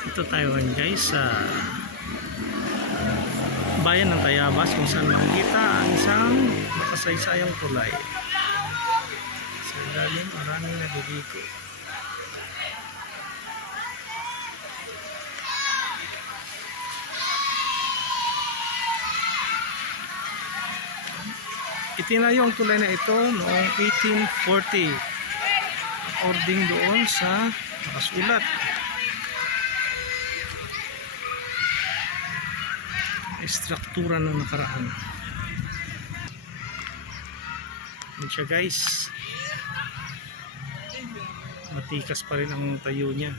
Dito tayo guys sa bayan ng Tayabas kung saan makikita ang isang makasaysayang tulay. Sa ilalim maraming naliligo. Itinayo ang tulay na ito noong 1840 according doon sa nakasulat. Struktura ng nakaraan. Yan siya guys. Matikas pa rin ang tayo niya.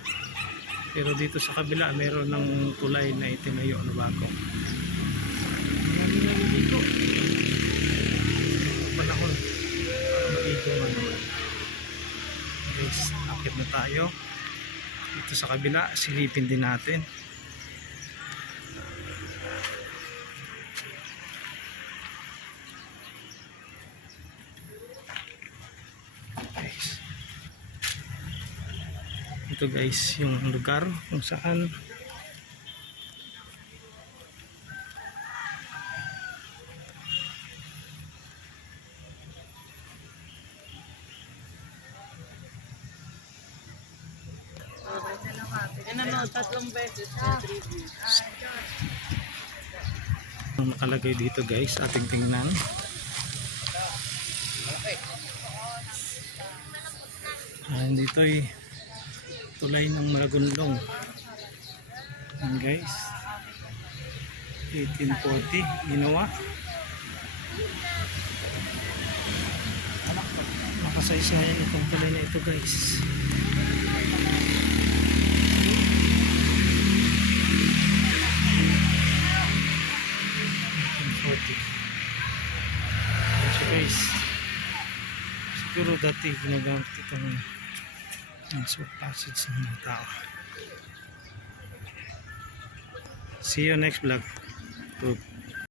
Pero dito sa kabila meron ng tulay na itinayo na bago. Dito. Panahon. Maligo nga naman. Guys, akit na tayo. Dito sa kabila, silipin din natin. Ito guys yung lugar kung saan tatlong beses ang nakalagay dito guys, ating tingnan. Dito ay tulay ng Maragondong. Yan guys, 1840 ginawa. Nakasaysayan itong tulay na ito guys. So guys, siguro dati ginagamit itong passage ng mga tao. See you next vlog.